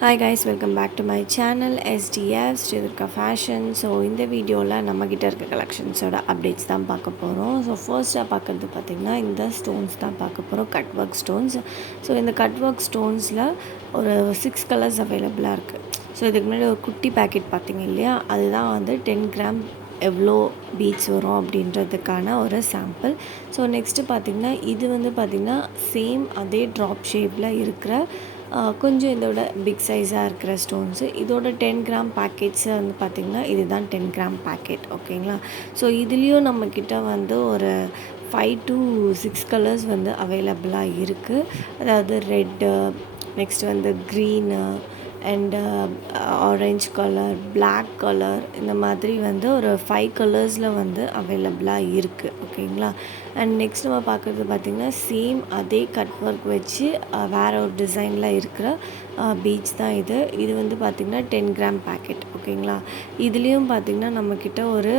Hi guys, welcome back to my channel SDF sridurgafashion. So இந்த வீடியோவில் நம்மக்கிட்ட இருக்க கலெக்ஷன்ஸோட அப்டேட்ஸ் தான் பார்க்க போகிறோம். ஸோ ஃபர்ஸ்ட்டாக பார்க்குறது பார்த்திங்கன்னா இந்த ஸ்டோன்ஸ் தான் பார்க்க போகிறோம், கட் ஒர்க் ஸ்டோன்ஸ். ஸோ இந்த கட் ஒர்க் ஸ்டோன்ஸில் ஒரு 6 கலர்ஸ் அவைலபிளாக இருக்குது. ஸோ இதுக்கு முன்னாடி ஒரு குட்டி பேக்கெட் பார்த்திங்க இல்லையா, அதுதான் வந்து 10 கிராம் எவ்வளோ பீட்ஸ் வரும் அப்படின்றதுக்கான ஒரு சாம்பிள். ஸோ நெக்ஸ்ட்டு பார்த்திங்கன்னா இது வந்து பார்த்திங்கன்னா சேம் அதே ட்ராப் ஷேப்பில் இருக்கிற கொஞ்சம் இதோட பிக் சைஸாக இருக்கிற ஸ்டோன்ஸு. இதோட 10 கிராம் பேக்கெட்ஸு வந்து பார்த்திங்கன்னா இதுதான் 10 கிராம் பேக்கெட், ஓகேங்களா. ஸோ இதுலேயும் நம்மக்கிட்ட வந்து ஒரு 5 to 6 கலர்ஸ் வந்து அவைலபிளாக இருக்குது. அதாவது ரெட்டு, நெக்ஸ்ட் வந்து green and orange colour, black colour, இந்த மாதிரி வந்து ஒரு 5 கலர்ஸில் வந்து அவைலபிளாக இருக்குது, ஓகேங்களா. அண்ட் நெக்ஸ்ட் நம்ம பார்க்குறது பார்த்திங்கன்னா சேம் அதே கட் ஒர்க் வச்சு வேறு ஒரு டிசைனில் இருக்கிற பீட்ஸ் தான் இது. இது வந்து பார்த்திங்கன்னா 10 கிராம் பேக்கெட், ஓகேங்களா. இதுலேயும் பார்த்திங்கன்னா நம்மக்கிட்ட ஒரு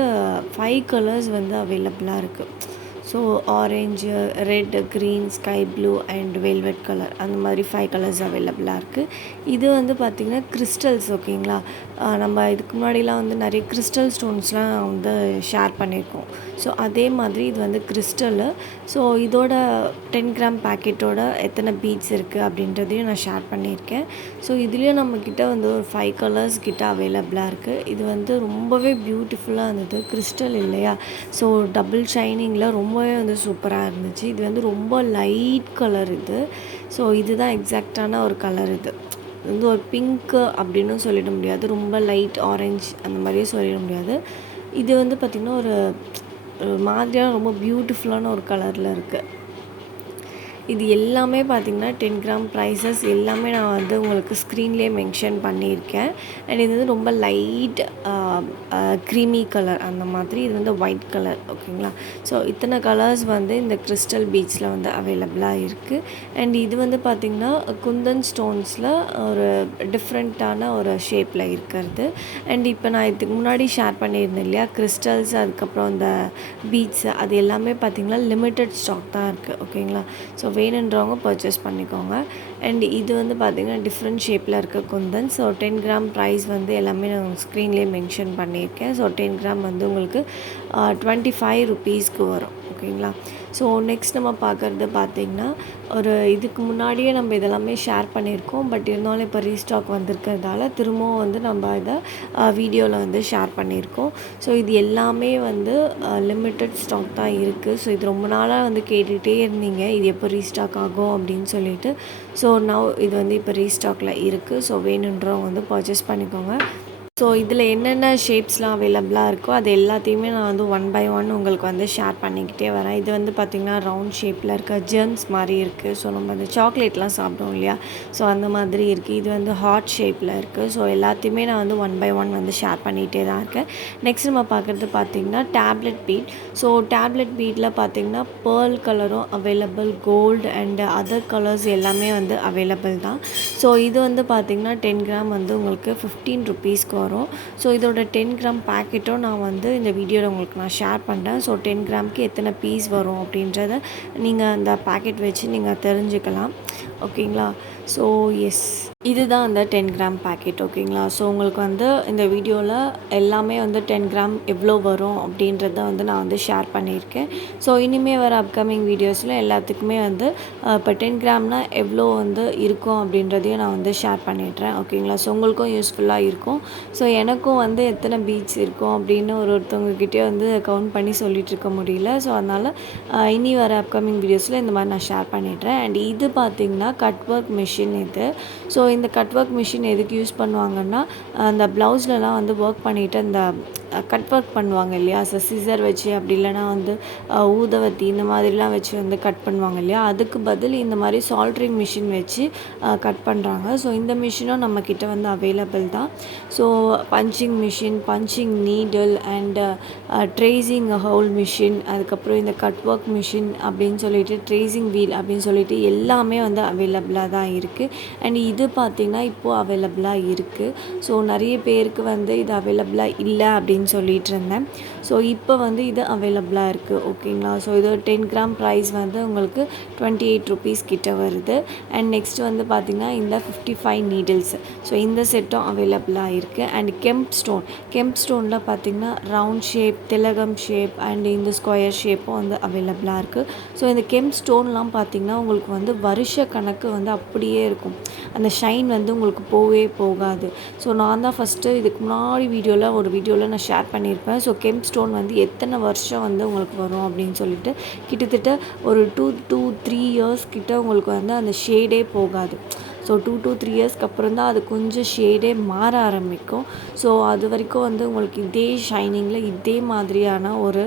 5 கலர்ஸ் வந்து அவைலபிளாக இருக்குது. So orange, red, green, sky blue and velvet colour, அந்த மாதிரி 5 கலர்ஸ் அவைலபிளாக இருக்குது. இது வந்து பார்த்திங்கன்னா கிறிஸ்டல்ஸ், ஓகேங்களா. நம்ம இதுக்கு முன்னாடிலாம் வந்து நிறைய கிறிஸ்டல் ஸ்டோன்ஸ்லாம் வந்து ஷேர் பண்ணியிருக்கோம். ஸோ அதே மாதிரி இது வந்து கிறிஸ்டலு. ஸோ இதோட 10 கிராம் பேக்கெட்டோட எத்தனை பீட்ஸ் இருக்குது அப்படின்றதையும் நான் ஷேர் பண்ணியிருக்கேன். ஸோ இதுலேயும் நம்மக்கிட்ட வந்து ஒரு 5 கலர்ஸ் கிட்ட அவைலபிளாக இருக்குது. இது வந்து ரொம்பவே பியூட்டிஃபுல்லாக இருந்தது, கிறிஸ்டல் இல்லையா. ஸோ டபுள் ஷைனிங்கில் ரொம்பவே வந்து சூப்பராக இருந்துச்சு. இது வந்து ரொம்ப லைட் கலர் இது. ஸோ இதுதான் எக்ஸாக்டான ஒரு கலர். இது வந்து ஒரு பிங்க்கு அப்படின்னு சொல்லிட முடியாது, ரொம்ப லைட் ஆரஞ்சு அந்த மாதிரியே சொல்லிட முடியாது. இது வந்து பார்த்திங்கன்னா ஒரு மாதிரியான ரொம்ப பியூட்டிஃபுல்லான ஒரு கலரில் இருக்குது. இது எல்லாமே பார்த்திங்கன்னா 10 கிராம் ப்ரைஸஸ் எல்லாமே நான் வந்து உங்களுக்கு ஸ்க்ரீன்லேயே மென்ஷன் பண்ணியிருக்கேன். அண்ட் இது வந்து ரொம்ப லைட் க்ரீமி கலர் அந்த மாதிரி. இது வந்து ஒயிட் கலர், ஓகேங்களா. ஸோ இத்தனை கலர்ஸ் வந்து இந்த கிறிஸ்டல் பீட்ஸில் வந்து அவைலபிளாக இருக்குது. அண்ட் இது வந்து பார்த்திங்கன்னா குந்தன் ஸ்டோன்ஸில் ஒரு டிஃப்ரெண்ட்டான ஒரு ஷேப்பில் இருக்கிறது. அண்ட் இப்போ நான் இதுக்கு முன்னாடி ஷேர் பண்ணியிருந்தேன் இல்லையா, கிறிஸ்டல்ஸ், அதுக்கப்புறம் இந்த பீட்ஸு, அது எல்லாமே பார்த்திங்கன்னா லிமிட்டட் ஸ்டாக் தான் இருக்குது, ஓகேங்களா. ஸோ வேணுன்றவங்க பர்ச்சேஸ் பண்ணிக்கோங்க. அண்ட் இது வந்து பார்த்திங்கன்னா டிஃப்ரெண்ட் ஷேப்பில் இருக்க குந்தன். ஸோ 10 கிராம் ப்ரைஸ் வந்து எல்லாமே நான் ஸ்க்ரீன்லேயே மென்ஷன் பண்ணியிருக்கேன். ஸோ 10 கிராம் வந்து உங்களுக்கு 25 ருபீஸ்க்கு வரும், ஓகேங்களா. ஸோ நெக்ஸ்ட் நம்ம பார்க்குறது பார்த்திங்கன்னா ஒரு இதுக்கு முன்னாடியே நம்ம இதெல்லாமே ஷேர் பண்ணியிருக்கோம். பட் இருந்தாலும் இப்போ ரீஸ்டாக் வந்திருக்கிறதால திரும்பவும் வந்து நம்ம இதை வீடியோவில் வந்து ஷேர் பண்ணியிருக்கோம். ஸோ இது எல்லாமே வந்து லிமிட்டட் ஸ்டாக் தான் இருக்குது. ஸோ இது ரொம்ப நாளாக வந்து கேட்டுகிட்டே இருந்தீங்க, இது எப்போ ரீஸ்டாக் ஆகும் அப்படின்னு சொல்லிட்டு. ஸோ நவ் இது வந்து இப்போ ரீஸ்டாக்கில் இருக்குது. ஸோ வேணுன்றவங்க வந்து பர்ச்சேஸ் பண்ணிக்கோங்க. ஸோ இதில் என்னென்ன ஷேப்ஸ்லாம் அவைலபிளாக இருக்கோ அது எல்லாத்தையுமே நான் வந்து 1 by 1 உங்களுக்கு வந்து ஷேர் பண்ணிக்கிட்டே வரேன். இது வந்து பார்த்திங்கன்னா ரவுண்ட் ஷேப்பில் இருக்க ஜெர்ம்ஸ் மாதிரி இருக்குது. ஸோ நம்ம அந்த சாக்லேட்லாம் சாப்பிடுவோம் இல்லையா, ஸோ அந்த மாதிரி இருக்குது. இது வந்து ஹார்ட் ஷேப்பில் இருக்குது. ஸோ எல்லாத்தையுமே நான் வந்து 1 by 1 வந்து ஷேர் பண்ணிகிட்டே தான் இருக்கேன். நெக்ஸ்ட் நம்ம பார்க்குறது பார்த்திங்கன்னா டேப்லெட் பீட். ஸோ டேப்லெட் பீட்டில் பார்த்திங்கன்னா பேர்ல் கலரும் available, gold and other colours எல்லாமே வந்து அவைலபிள் தான். ஸோ இது வந்து பார்த்திங்கன்னா 10 கிராம் வந்து உங்களுக்கு 15 ருபீஸ்க்கு வரும். ஸோ இதோட 10 கிராம் பேக்கெட்டும் நான் வந்து இந்த வீடியோவில் உங்களுக்கு நான் ஷேர் பண்ணுறேன். ஸோ 10 கிராம்க்கு எத்தனை பீஸ் வரும் அப்படின்றத நீங்கள் அந்த பேக்கெட் வச்சு நீங்கள் தெரிஞ்சுக்கலாம், ஓகேங்களா. ஸோ எஸ், இதுதான் அந்த 10 கிராம் பேக்கெட், ஓகேங்களா. ஸோ உங்களுக்கு வந்து இந்த வீடியோவில் எல்லாமே வந்து 10 கிராம் எவ்வளோ வரும் அப்படின்றத வந்து நான் வந்து ஷேர் பண்ணியிருக்கேன். ஸோ இனிமேல் வர அப்கமிங் வீடியோஸில் எல்லாத்துக்குமே வந்து இப்போ 10 கிராம்னால் எவ்வளோ வந்து இருக்கும் அப்படின்றதையும் நான் வந்து ஷேர் பண்ணிடுறேன், ஓகேங்களா. ஸோ உங்களுக்கும் யூஸ்ஃபுல்லாக இருக்கும். ஸோ எனக்கும் வந்து எத்தனை பீட்ஸ் இருக்கும் அப்படின்னு ஒருத்தவங்கக்கிட்டே வந்து கவுண்ட் பண்ணி சொல்லிகிட்டு இருக்க முடியல. ஸோ அதனால் இனி வர அப்கமிங் வீடியோஸில் இந்த மாதிரி நான் ஷேர் பண்ணிடுறேன். அண்ட் இது பார்த்திங்கன்னா கட் ஒர்க் மிஷின் இது. ஸோ இந்த கட் ஒர்க் மிஷின் எதுக்கு யூஸ் பண்ணுவாங்கன்னா, அந்த ப்ளவுஸ்லலாம் வந்து ஒர்க் பண்ணிவிட்டு அந்த கட் ஒர்க் பண்ணுவாங்க இல்லையா, ஸோ சிசர் வச்சு, அப்படி இல்லைனா வந்து ஊதவத்தி இந்த மாதிரிலாம் வச்சு வந்து கட் பண்ணுவாங்க இல்லையா, அதுக்கு பதில் இந்த மாதிரி சால்ட்ரிங் மிஷின் வச்சு கட் பண்ணுறாங்க. ஸோ இந்த மிஷினும் நம்மக்கிட்ட வந்து அவைலபிள் தான். So punching machine, punching needle and tracing whole machine, அதுக்கப்புறம் இந்த கட் ஒர்க் மிஷின் அப்படின்னு சொல்லிட்டு ட்ரேசிங் வீல் அப்படின்னு சொல்லிட்டு எல்லாமே வந்து அவைலபிளாக தான் இருக்குது. அண்ட் இது பார்த்திங்கன்னா இப்போது அவைலபிளாக இருக்குது. ஸோ நிறைய பேருக்கு வந்து இது அவைலபிளாக இல்லை அப்படின்னு சொல்லிகிட்டு இருந்தேன். ஸோ இப்போ வந்து இது அவைலபிளாக இருக்குது ஓகேங்களா. ஸோ இது 10 கிராம் ப்ரைஸ் வந்து உங்களுக்கு 28 ருபீஸ் கிட்ட வருது. அண்ட் நெக்ஸ்ட் வந்து பார்த்திங்கன்னா இந்த 55 நீடில்ஸ். ஸோ இந்த செட்டும் அவைலபிளாக இருக்குது. அண்ட் கெம்ப் ஸ்டோனில் பார்த்திங்கன்னா ரவுண்ட் ஷேப், திலகம் ஷேப் அண்ட் இந்த ஸ்கொயர் ஷேப்பும் வந்து அவைலபிளாக இருக்குது. ஸோ இந்த கெம்ப் ஸ்டோன்லாம் பார்த்திங்கன்னா உங்களுக்கு வந்து வருஷ கணக்கு வந்து அப்படியே இருக்கும். அந்த ஷைன் வந்து உங்களுக்கு போகவே போகாது. ஸோ நான் தான் ஃபஸ்ட்டு இதுக்கு முன்னாடி ஒரு வீடியோவில் நான் ஷேர் பண்ணியிருப்பேன். ஸோ கெம்ப் ஸ்டோன் வந்து எத்தனை வருஷம் வந்து உங்களுக்கு வரும் அப்படின்னு சொல்லிட்டு கிட்டத்தட்ட ஒரு 2-3 இயர்ஸ் கிட்ட உங்களுக்கு வந்து அந்த ஷேடே போகாது. ஸோ 2-3 இயர்ஸ்க்கு அப்புறம் தான் அது கொஞ்சம் ஷேடே மாற ஆரம்பிக்கும். ஸோ அது வரைக்கும் வந்து உங்களுக்கு இதே ஷைனிங்கில் இதே மாதிரியான ஒரு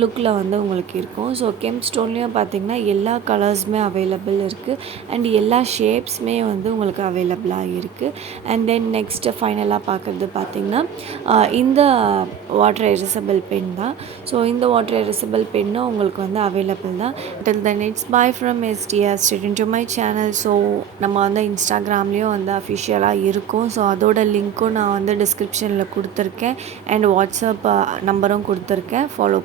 லுக்கில் வந்து உங்களுக்கு இருக்கும். ஸோ கெம்ப் ஸ்டோன்லேயும் பார்த்திங்கன்னா எல்லா கலர்ஸுமே அவைலபிள் இருக்குது. அண்ட் எல்லா ஷேப்ஸுமே வந்து உங்களுக்கு அவைலபிளாக இருக்குது. அண்ட் தென் நெக்ஸ்ட்டு ஃபைனலாக பார்க்குறது பார்த்திங்கன்னா இந்த வாட்டர் எரிசபிள் பென் தான். ஸோ இந்த வாட்டர் எரிசபிள் பென்னும் உங்களுக்கு வந்து அவைலபிள் தான். Till then it's bye from SDR. Straight into my channel. So நம்ம வந்து இன்ஸ்டாகிராம்லேயும் வந்து அஃபிஷியலாக இருக்கும். ஸோ அதோட லிங்க்கும் நான் வந்து டிஸ்கிரிப்ஷனில் கொடுத்துருக்கேன். அண்ட் வாட்ஸ்அப் நம்பரும் கொடுத்துருக்கேன். ஃபாலோ